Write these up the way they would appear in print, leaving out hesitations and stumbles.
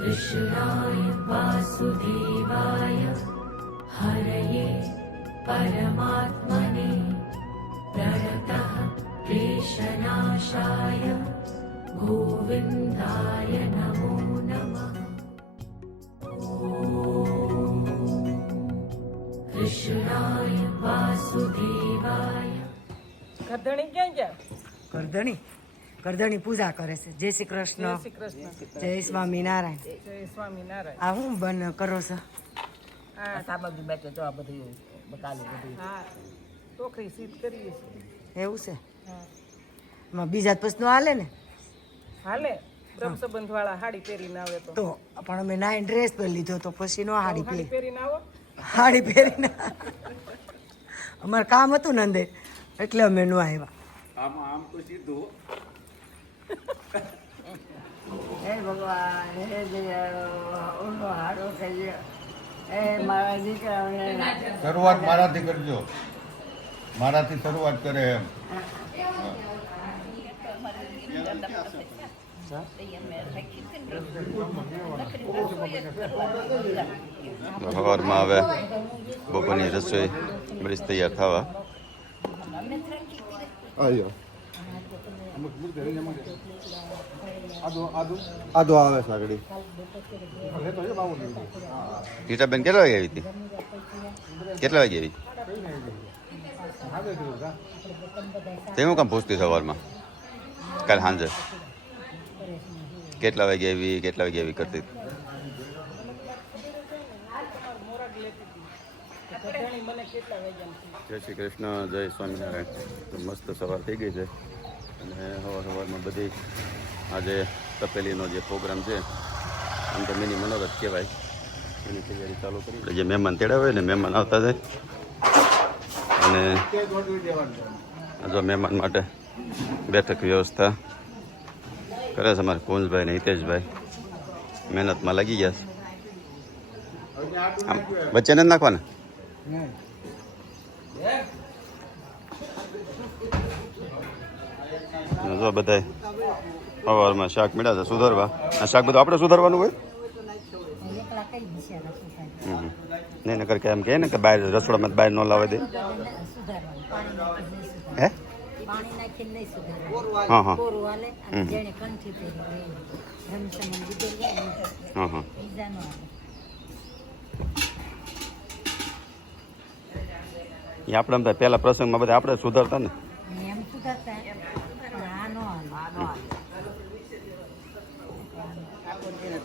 कृष्णाय वासुदेवाय हरये परमात्मने प्रणतः क्लेशनाशाय गोविन्दाय नमो नमः। कृष्णाय वासुदेवाय। કરધણી ક્યાં ગયા? કરધણી પૂજા કરે છે। જય શ્રી કૃષ્ણ। જય શ્રી કૃષ્ણ। જય સ્વામિનારાયણ। જય સ્વામિનારાયણ। આ હું બન કરો છો? હા સામગ્રી બેઠે જો આ બધું બકાલું બધું હા ટોકરી સીધ કરીએ છીએ। એવું છે? હા એમાં બીજા પ્રશ્નો હાલે ને? હાલે બ્રહ્મ સંબંધ વાળા હાડી પહેરીને આવે તો પણ અમે નાઈ ડ્રેસ પહેરી લીધો તો પછી નો હાડી હાડી પહેરીને આવો। હાડી પહેરીને અમારે કામ હતું ને અંદર એટલે અમે નો આવ્યા। આમ તો સીધું હે ભગવાન હે ઓનો હારો થઈ ગયો હે મારા દીકરાઓને શરૂઆત મારાથી કરજો, મારાથી શરૂઆત કરે એમ। સવારમાં હવે બપોરની રસોઈ બધી તૈયાર થવા આદો આવે સાગડી ટીટાબેન કેટલા વાગે આવી હતી? કેટલા વાગે આવી? તે હું કામ પૂછતી સવારમાં કાલ સાંજે કેટલા વાગે આવી કરતી? જય શ્રી કૃષ્ણ, જય સ્વામિનારાયણ। મસ્ત સવાર થઈ ગઈ છે અને સવારમાં બધી આજે તપેલીનો જે પ્રોગ્રામ છે આમ તો મિની મનોરથ કહેવાય એની તૈયારી ચાલુ કરી। જે મહેમાન તેડાવે હોય ને મહેમાન આવતા જાય અને જો મહેમાન માટે બેઠક વ્યવસ્થા કરે છે અમારે કુંજભાઈ ને હિતેશભાઈ મહેનતમાં લાગી ગયા છે। આમ વચ્ચે નથી નાખવાના? જો બધા સવારમાં શાક મળ્યા છે સુધારવા। આ શાક બધું આપણે સુધારવાનું હોય? નહીં નકર કે એમ કહે ને કે બહાર રસોડામાં બહાર ન લાવે દે? હે હા હા હા હા એ આપણે આમ પહેલા પ્રસંગમાં બધા આપણે સુધારતા ને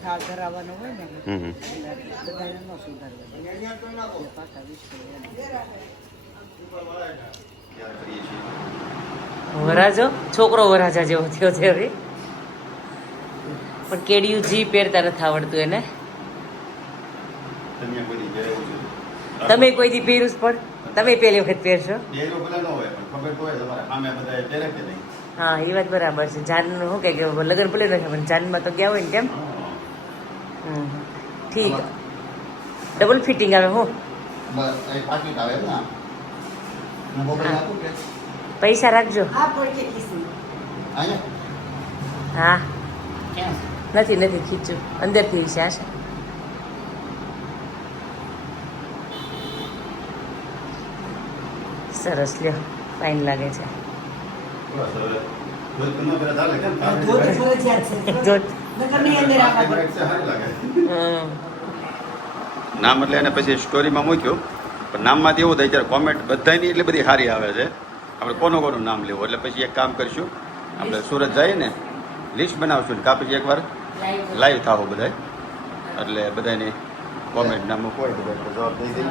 થાળ ધરાવવાનો હોય ને બધાને ન સુધારવા। વરાજો છોકરો વરાજા જેવો થયો છે હવે, પણ કેડિયું જી પહેરતા નથી આવડતું એને। તમે કોઈ દી પહેર્યું જ પણ તમે પહેલી વખત પહેરશો? હા એ વાત બરાબર છે। જાનનું શું કે લગ્ન ભલે નથી પણ જાનમાં તો ગયા હોય ને કેમ? ઠીક ડબલ ફિટિંગ આવે હું પૈસા રાખજો। હા નથી ખીચું અંદરથી છે આશા। સરસ લ્યો ફાઇન લાગે છે। નામ એટલે એને પછી સ્ટોરીમાં મૂક્યું પણ નામમાંથી એવું થાય ત્યારે કોમેન્ટ બધાની એટલી બધી સારી આવે છે આપણે કોનું નામ લેવું એટલે પછી એક કામ કરીશું આપણે સુરત જઈએ ને લિસ્ટ બનાવશું કાં પછી એકવાર લાઈવ થાવો બધા એટલે બધાની કોમેન્ટ નામ મૂકવો હોય બધા જવાબ દઈ દઈ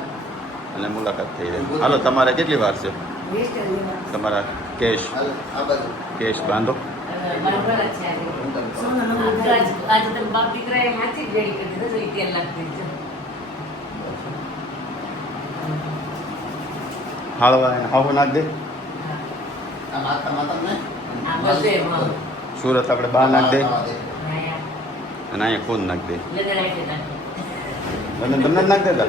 અને મુલાકાત થઈ જાય। હાલો તમારે કેટલી વાર છે? તમારા કેશ બાંધો। હાળવા હાવો નાખ દે। સુરત આપણે બહાર નાખ દે અને અહીંયા ખૂન નાખ દે। તમને જ નાખ દેતા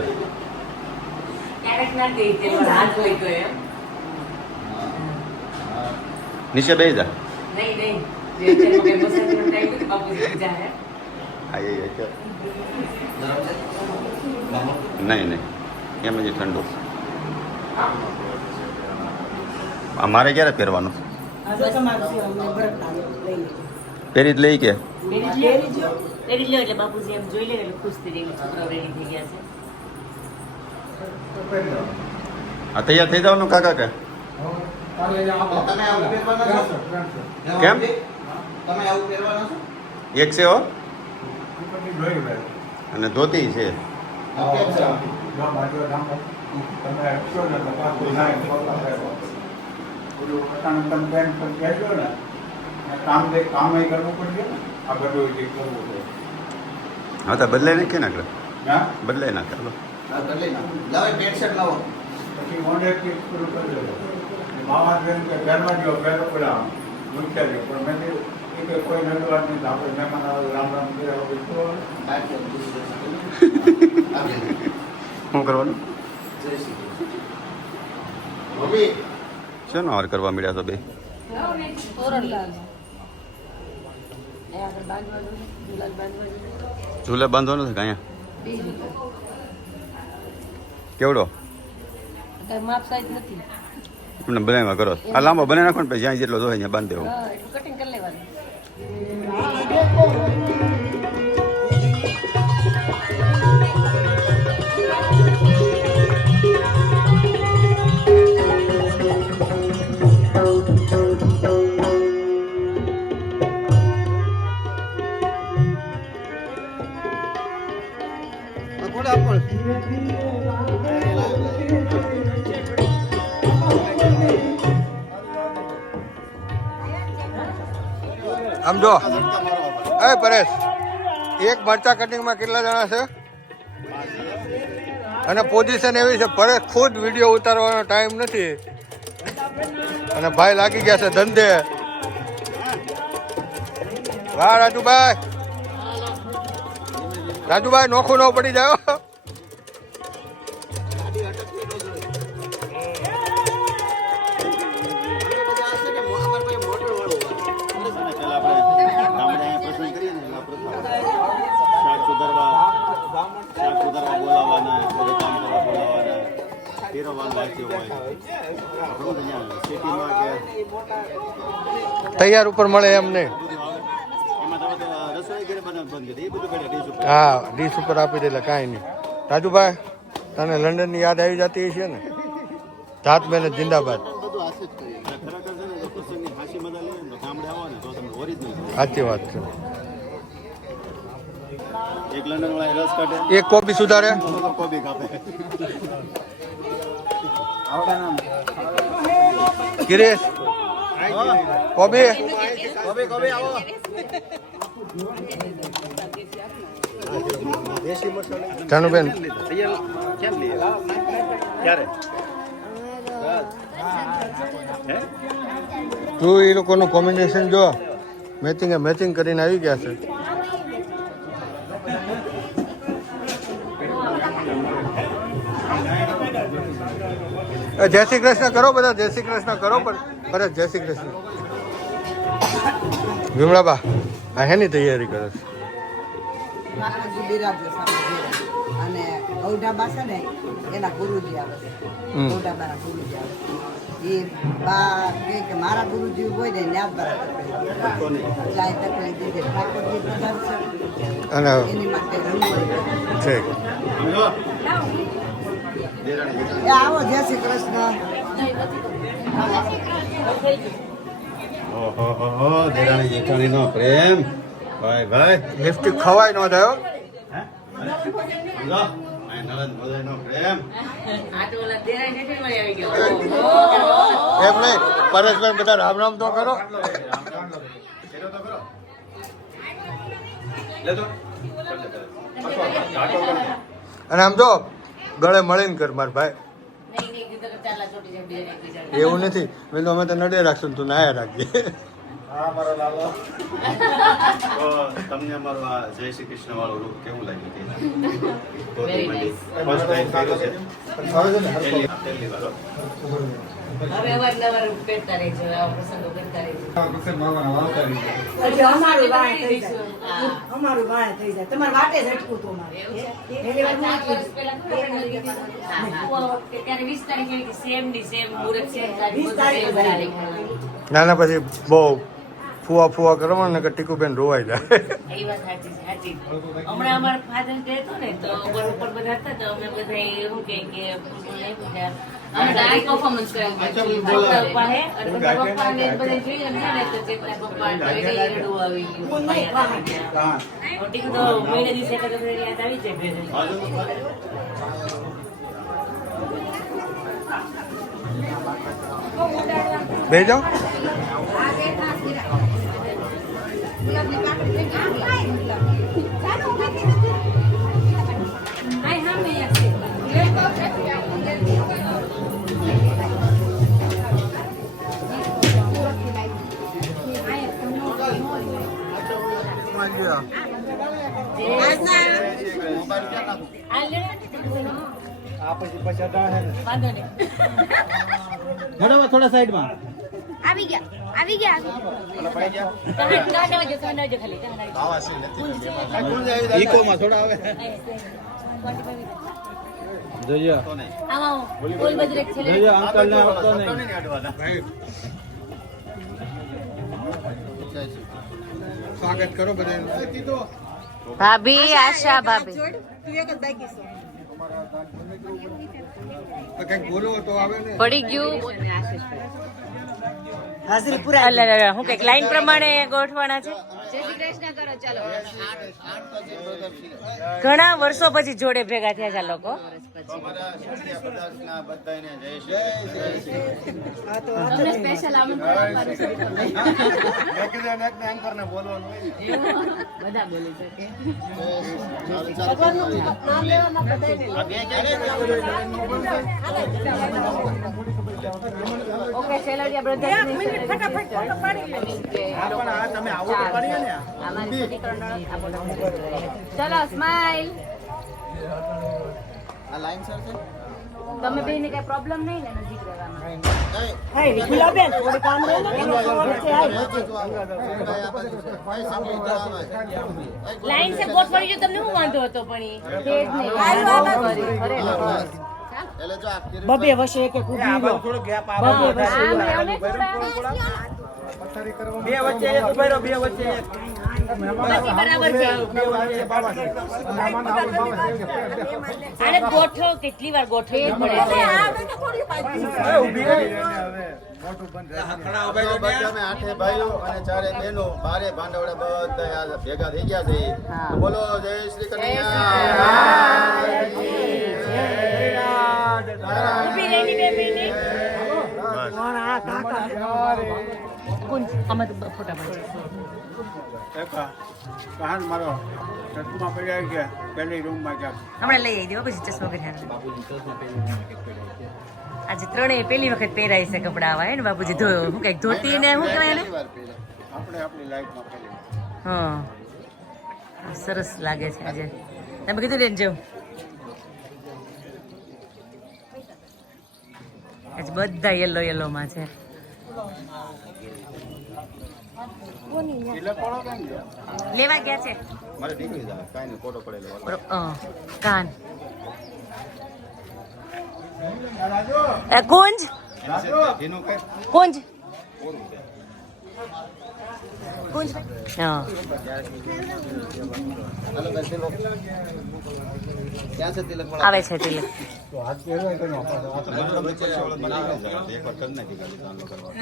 નીચે બે જા હા એ છે નહીં એમ જ ઠંડુ. અમારે ક્યારે પહેરવાનું? પહેરી જ લઈ કે રેડી લ્યો એટલે બાપુજી એમ જોઈ લે એટલે ખુશ થઈ જાય છોકરાઓ રેડી થઈ ગયા છે. આ તૈયાર થઈ જવાનું કાકા કે કેમ એક છે હો અને ધોતી છે. હા તો બદલાઈ નાખીએ ને આગળ બદલાઈ નાખે શું કરવાનું શેનો હાર કરવા મળ્યા તો બે ઝૂલે બાંધવાનો છે કે અહીંયા કેવડો માપ સાઈઝ નથી તમને બનાવવા કરો આ લાંબો બનાવી નાખો ને પછી જ્યાં જેટલો જોઈએ ત્યાં બાંધી દેવો. કટિંગ કરી લેવાનું. આમ જો એ પરેશ એક મરચા કટિંગમાં કેટલા જણા છે અને પોઝિશન એવી છે પરેશ ખુદ વિડીયો ઉતારવાનો ટાઈમ નથી અને ભાઈ લાગી ગયા છે ધંધે. વાહ રાજુભાઈ નોખું ન પડી જાય. તૈયાર ઉપર મળે એમ નહીં. હા ડીશ ઉપર આપી દે એટલે કાંઈ નહીં. રાજુભાઈ તને લંડનની યાદ આવી જતી છે ને? જાત મહેનત જિંદાબાદ. સાચી વાત છે. એક કોપી સુધારે ગિરીશ કોબી જાનુબેન તું એ લોકોનું કોમ્બિનેશન જો મેચિંગ કરીને આવી ગયા છે. જય શ્રી કૃષ્ણ કરો બધા, જય શ્રી કૃષ્ણ કરો પણ જય શ્રી કૃષ્ણ. વિમળાબા આ હેની તૈયારી કરે છે? અને ઔઢાબા છે ને એના ગુરુજી આવે છે. ઔઢાબાના ગુરુજી આવે એ બા કે મારા ગુરુજી હોય ને ન્યાજ બરાબર તકલીફ દીધી ઠાકોરજી પ્રધાન છે અને એની માટે રંગોળી છે. આવો જય શ્રી કૃષ્ણ. દેરાણી જેઠાણીનો પ્રેમ ભાઈ લિપસ્ટિક ખવાય ન થયો. પ્રેમ એમ નહીં પરેશભાઈ બધા રામ રામ તો કરો. અને આમ જો ગળે મળીને કર માર ભાઈ. એવું નથી મેં તો અમે તો નડે રાખશું તું નાયા રાખજે. તો તમને અમારું આ જય શ્રી કૃષ્ણ વાળું રૂપ કેવું લાગ્યું ફર્સ્ટ ટાઈમ કર્યું છે પહેલી વાર હવે અવારનવાર કરતા રહેજો, આવા પ્રસંગો કરતા રહેજો. હજી અમારું વાય થઈ જાય. અમારું વાય થઈ જાય. તમારે વાટે જ અટકું તું મારે. એની વાત ના વર્ષ પહેલા ખબર આપણે કીધું હતું? ત્યારે 20 તારીખે સેમ ની સેમ મુહૂર્ત સેમ તારીખ 20 તારીખે બધું same ના ના પછી બહુ ફુવા કરવા ને કે ટીકુબેન રોવાઈ જાય. એ વાત સાચી છે, સાચી. હમણાં અમારા ફાધર ડે હતો ને તો ઉપર બધા હતા તો અમે બધા એવું કે અમે ડાયરેક્ટ પરફોર્મન્સ કર્યું પપ્પા હે અને બધા પપ્પા ને બધા જોઈએ ને તો જેટલા પપ્પા રડવું આવી ગયું. ટીકુ તો મહિને દિવસે તો યાદ આવી જાય. બે જાઓ. થોડા સાઈડમાં આવી ગયા ઇકોમાં થોડા આવે જોજો જોજો અંકલ ને આવતો નહીં. સ્વાગત કરો બધા. ભાભી આશા ભાભી તું એક જ બાકી છે. કંઈક બોલો તો આવે ને. પડી ગયું હાજરી પૂરા. અલ્લા હું કઈક લાઈન પ્રમાણે ગોઠવાના છે. જય શ્રી કૃષ્ણ કરો ચાલો. ઘણા વર્ષો પછી જોડે ભેગા થયા છે આ લોકો. તમને સ્પેશિયલ આમંત્રણ આપવાનું છે. બધા બોલી શકે. ઓકે સેલરિયા બ્રધર્સ ફટાફટ ફોટો પાડી લે. તમે આવો તો પાડીએ ને. ચલો સ્માઈલ. આ લાઈન સર છે. તમે બેને કઈ પ્રોબ્લેમ નહીં ને નજીક રહેવામાં. હાય વિપુલાબેન થોડી કામ રહે ને એનો વચ્ચે હાય લાઈન સે ગોઠવાડી જો તમને શું વાંધો હતો પણ તેજ નહીં. બબે વર્ષે એક એક ઉભી રહ્યો. થોડો ગેપ બબે વર્ષે આમ રહ્યો ને થોડા. બે વચ્ચે એક ઉભા રહો, બે વચ્ચે એક. બાકી બરાબર છે. આને ગોઠવો કેટલી વાર ગોઠવી પડે છે. ઊભી રહી. અમે 8 ભાઈઓ અને 4 બહેનો 12 ભાંડવડા બધા ભેગા થઈ ગયા છે. તો બોલો જય શ્રી ઊભી રહીને 2 મિનિટ. પણ આ કાકા કુંજ આમાં તો ફોટા પાડજો. કહાન મારો ચશ્મા પડ્યા ગયા પેલી રૂમમાં ગયા. હમણાં લઈ આવી દો પછી ચશ્મા પહેર્યા. આજે ત્રણેય પહેલી વખત પહેરાય છે કપડા આવા હે ને બાપુજી. શું કઈક ધોતી ને શું કહેવાય એને? આપણે આપણી લાઈફમાં પેલી હા સરસ લાગે છે આજે. તમે કીધું ને જવું આજે બધા યલો યલો માં છે. લેવા ગયા છે મારે દીકરી જાય કાંઈ નહીં ફોટો પડેલો કાન કુંજ એનું કઈ કુંજ કુંજ હા ક્યાં છે તિલક આવે છે તિલક.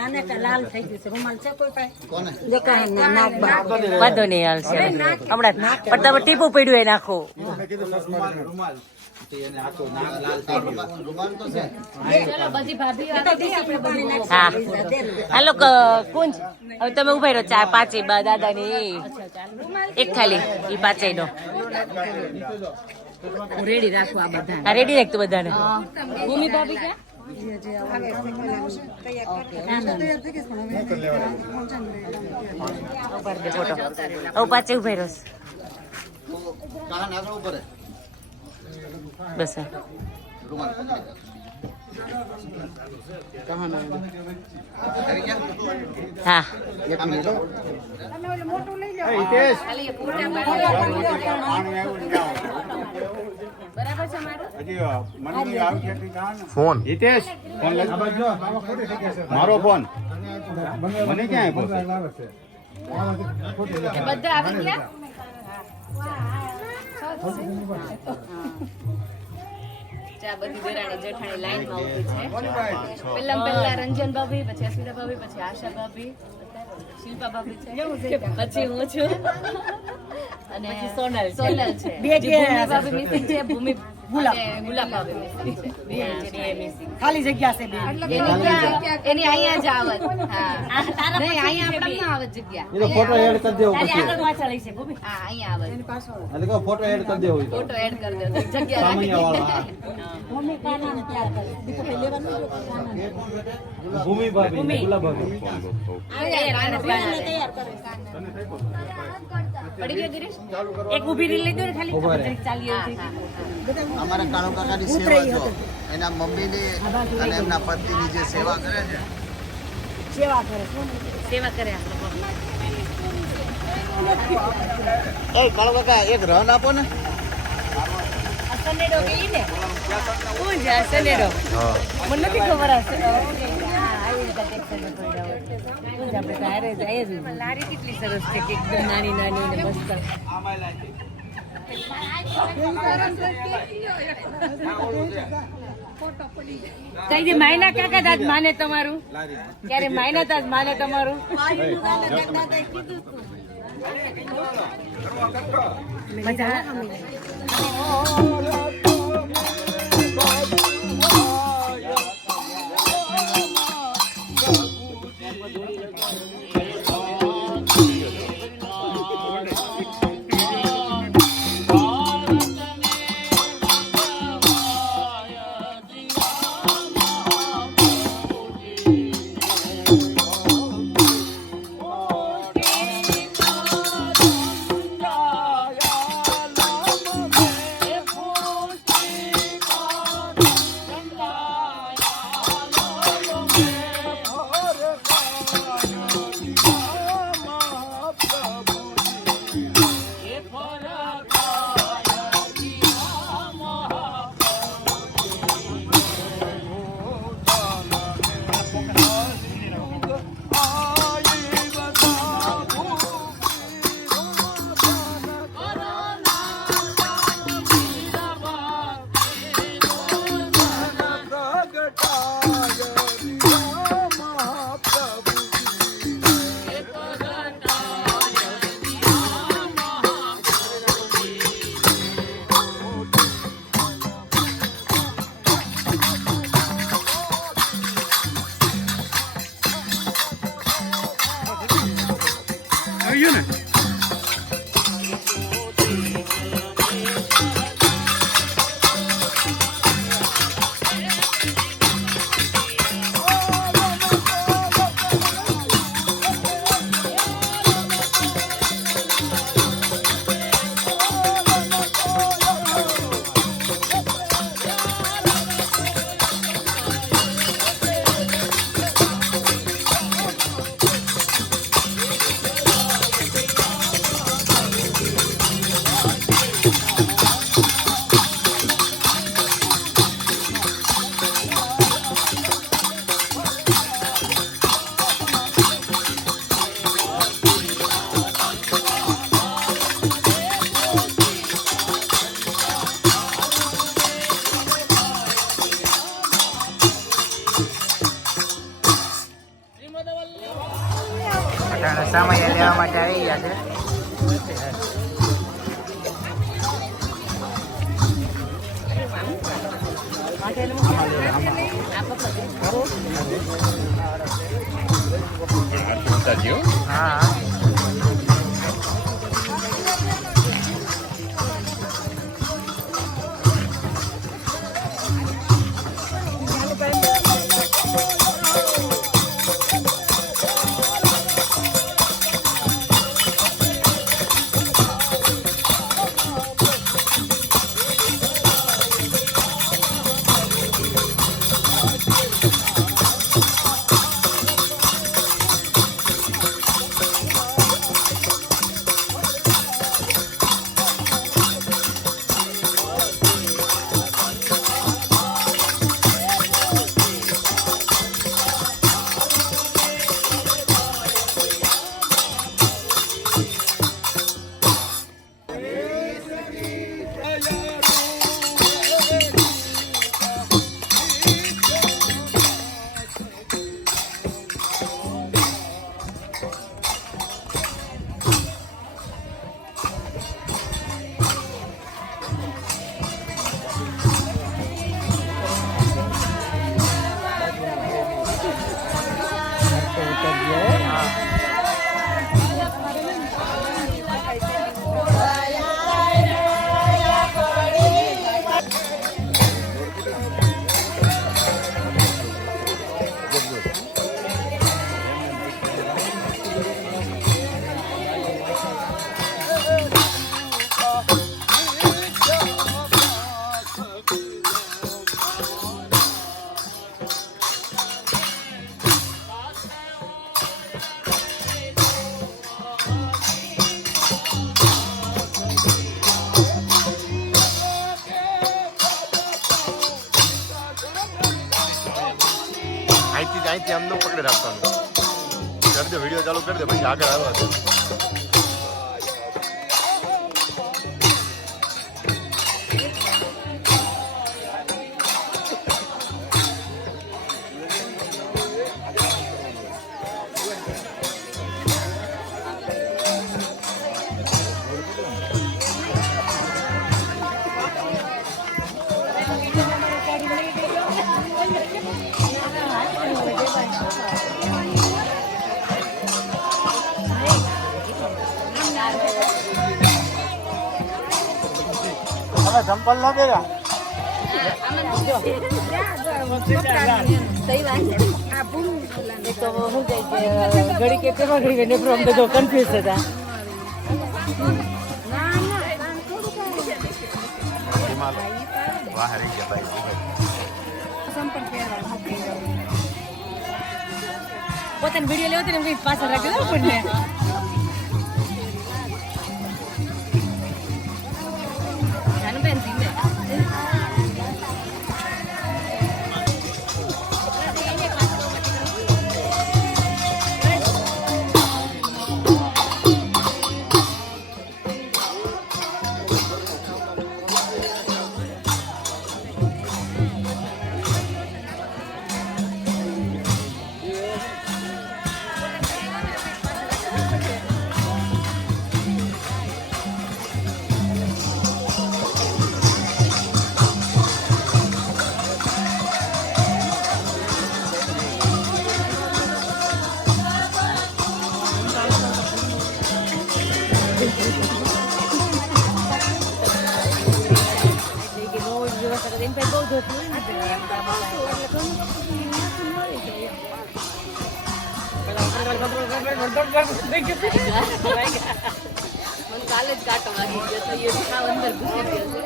આને કે લાલ થઈ ગયું છે રૂમાલ છે કોઈ પાસે કોને દેખાય ને નાક બાર વાંધો નહીં હાલશે હમણાં પણ તમે ટીપું પડ્યું એ નાખો. રૂમાલ એને આખું નામ લાલ રૂમાલ તો છે. ચલો બધી ભાભીઓ આપી આપણે બધી હા હાલો કુંજ હવે તમે ઉભા રહો. 4 5 બા દાદાની એક ખાલી ઈ 5 નો રેડી રાખો આ બધા. આ રેડી રાખ તું બધાને. ભૂમિ ભાભી ક્યાં? પાછે ઉભા રહ્યો બસ હા બરાબર છે ફોન હિતેશ ફોન મારો ફોન મને ક્યાં આપ્યો બધા આવી ગયા બધી દેરાણી જેઠાણી લાઈનમાં ઊભી છે પહેલા રંજન ભાભી, પછી અસ્મિતા ભાભી, પછી આશા ભાભી, શિલ્પા ભાભી છે, પછી હું છું અને સોનલ છે. ભૂમિ ભાભી મિસિંગ છે, ભૂમિ ગુલાબ ભાભી મિસિંગ છે. બે મિસિંગ ખાલી જગ્યા છે બે. એની અહીંયા જ આવત. હા નહીં અહીંયા આપણે ના આવત જગ્યા. એનો ફોટો એડ કરી દેવો તારી પછી આગળ પાછળ છે ભૂમિ. હા અહીંયા આવત. એટલે કહો ફોટો એડ કરી દેવો ફોટો એડ કરી દો જગ્યા સામૈયા વાળા મમ્મી કા નામ તૈયાર કરે દીકરો લેવાનું ભૂમિ ભાભી ગુલાબ ભાભી તૈયાર કરે પડી ગયો ગિરીશ એક ઊભી રીલ લઈ દો ને ખાલી ચાલી અમારા કાળુ કાકાની સેવા જો એના મમ્મીની અને એમના પતિની જે સેવા કરે છે સેવા કરે એ કાળુ કાકા એક રન આપો ને સનેડો કે ઈને કોણ છે આ સનેડો મને નથી ખબર આ આવી રીતે ટેક્સર પડ્યા હોય આપણે તારે જાય જ લારી કેટલી સરસ છે કે એકદમ નાની નાની અને મસ્ત કઈ દે માયના કાકા દાદ માને તમારું ક્યારે માયના દાદ માને તમારું મજા સામાન્ય લેવા માટે આવી ગયા છે. હા બાકી આમ ન પકડી રાખવાનું. કરી દે વિડીયો ચાલુ કરી દે પછી આગળ આવવા દે. चंपल ना देगा ઘડી કે પેપર ઘડી કે નેપરો અમને તો કન્ફ્યુઝ હતા. પોતાની વિડીયો લેવો તો એમ કઈ પાછળ રાખી દો આપણને. કાલે જ કાંટો વાગી ગયો તો એ સાવ અંદર ઘૂસી ગયો છે.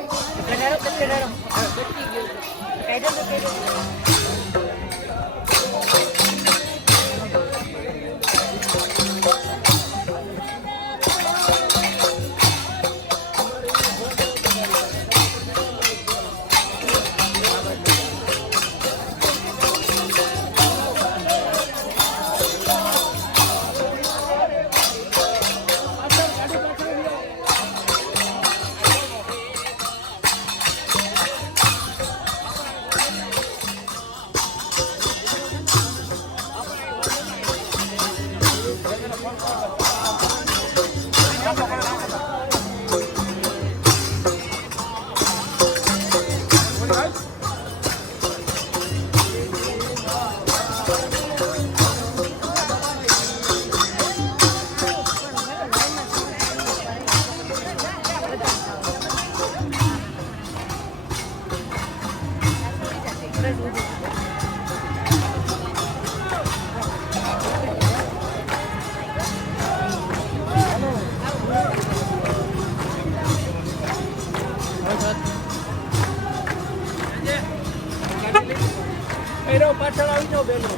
પાછળ આવી જાઓ બેનો.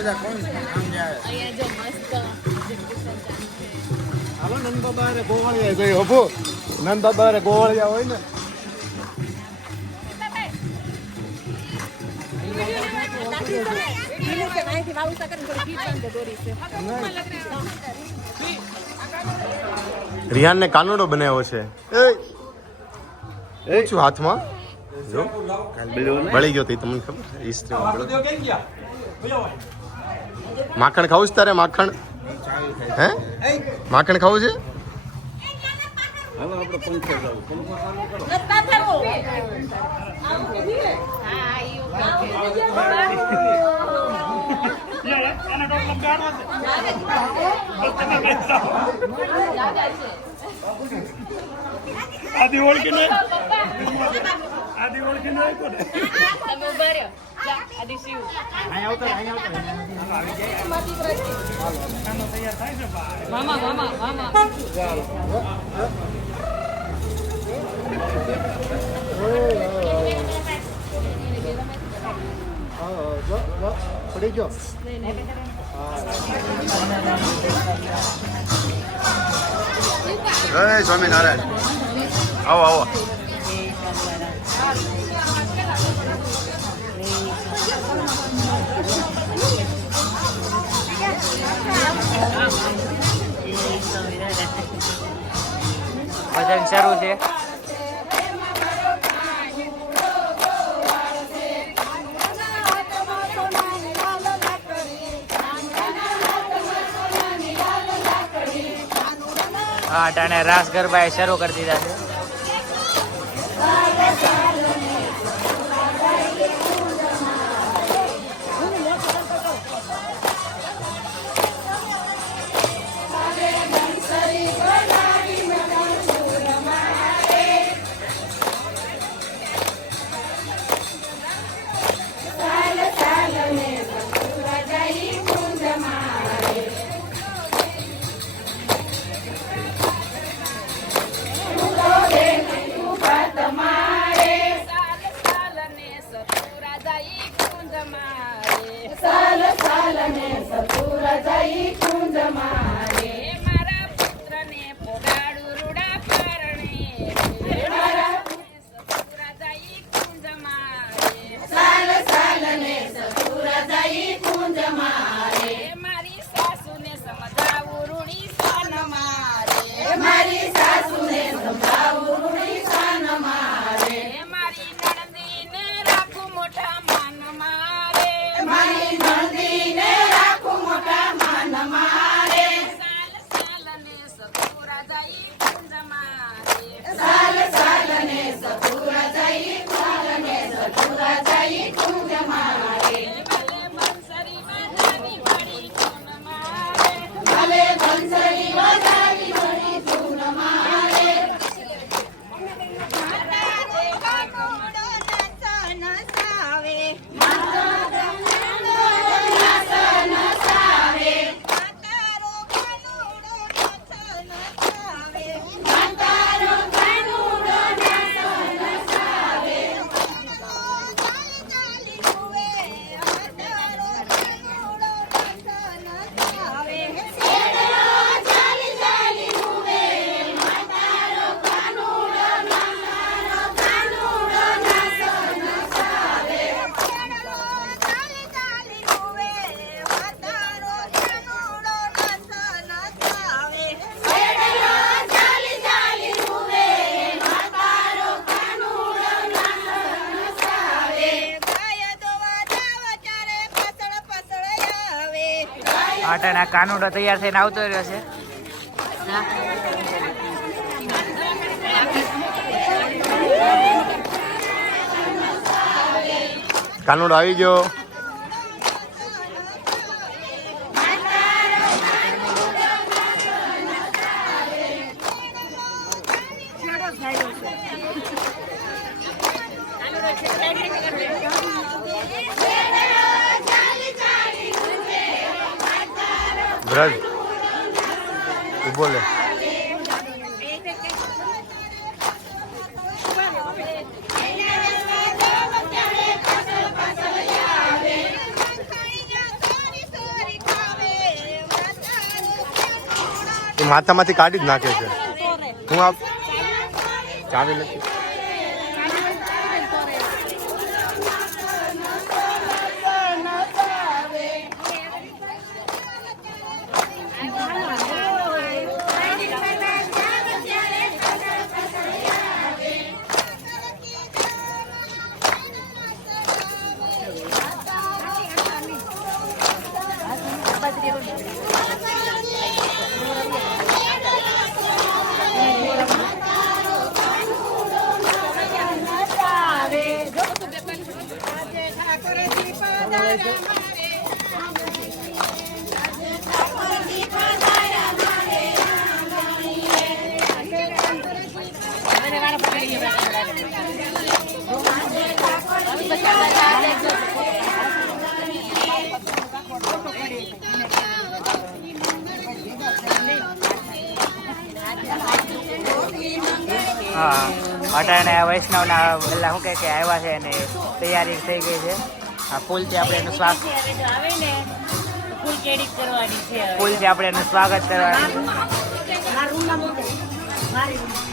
બધા કોણ આમ જાય અહીંયા જો મસ્ત exhibition ચાલુ છે. હાલો નંદ બાબા રે ગોવાળિયા જઈ હબો નંદ બાબા રે ગોવાળિયા હોય ને રિયાન ને કાનુડો બનાવ્યો છે એ શું હાથમાં જો બળી ગયો તમને ખબર છે માખણ ખાવું છે તારે માખણ હે માખણ ખાવું છે હાલો આપણે પંખો જાવ પંખો ચાલુ કરો આદિ ઓળખીને કોને તમે ઉભા રહ્યો. જા, આદિ શિવ. મામા મામા મામા પડી ગયો જય સ્વામિનારાયણ આવો આવો ભજન શરૂ છે હા ટાણે રાસ ગરબા શરૂ કરી દીધા છે આટાના કાનુડો તૈયાર થઈને આવતો રહ્યો છે કાનુડો આવી ગયો બ્રજ ઉભો લે માથામાંથી કાઢી જ નાખે છે. હું આપ ચાવી નથી. હા અટાણે વૈષ્ણવના પેલા શું કે આવ્યા છે અને તૈયારી થઈ ગઈ છે. આ ફૂલથી આપણે એનું સ્વાગત હવે જો આવે ને તો ફૂલ કેડી કરવાની છે હવે. ફૂલથી આપણે એનું સ્વાગત કરવાનું. મારા રૂમમાં મૂકે મારી રૂમ